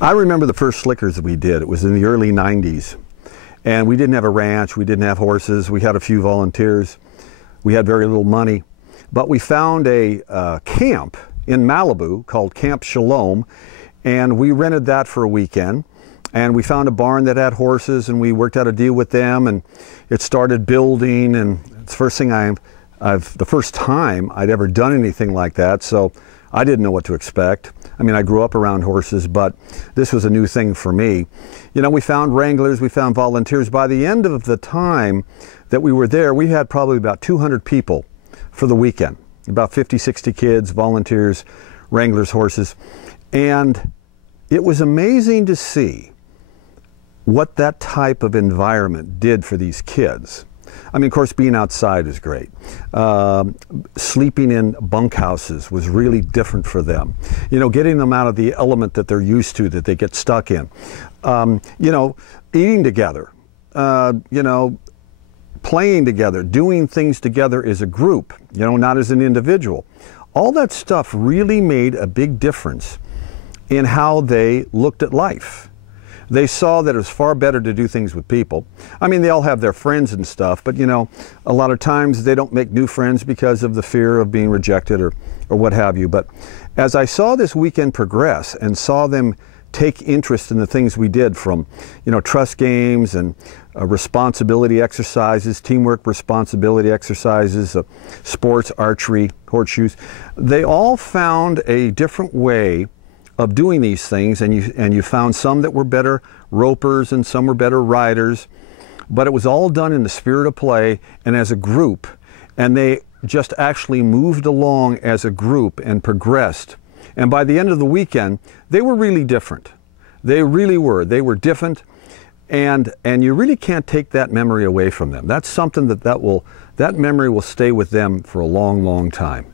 I remember the first slickers that we did. It was in the early 90s. And we didn't have a ranch, we didn't have horses, we had a few volunteers. We had very little money. But we found a camp in Malibu called Camp Shalom, and we rented that for a weekend. And we found a barn that had horses, and we worked out a deal with them, and it started building. And it's the first time I'd ever done anything like that, so I didn't know what to expect. I mean, I grew up around horses, but this was a new thing for me. You know, we found wranglers, we found volunteers. By the end of the time that we were there, we had probably about 200 people for the weekend. About 50, 60 kids, volunteers, wranglers, horses. And it was amazing to see what that type of environment did for these kids. I mean, of course, being outside is great. Sleeping in bunkhouses was really different for them. You know, getting them out of the element that they're used to, that they get stuck in. You know, eating together, you know, playing together, doing things together as a group, you know, not as an individual. All that stuff really made a big difference in how they looked at life. They saw that it was far better to do things with people. I mean, they all have their friends and stuff, but you know, a lot of times they don't make new friends because of the fear of being rejected or what have you. But as I saw this weekend progress and saw them take interest in the things we did, from, you know, trust games and responsibility exercises, teamwork responsibility exercises, sports, archery, horseshoes, they all found a different way of doing these things, and you found some that were better ropers and some were better riders, but it was all done in the spirit of play and as a group, and they just actually moved along as a group and progressed. And by the end of the weekend, they were really different. They really were. They were different, and you really can't take that memory away from them. That's something that memory will stay with them for a long, long time.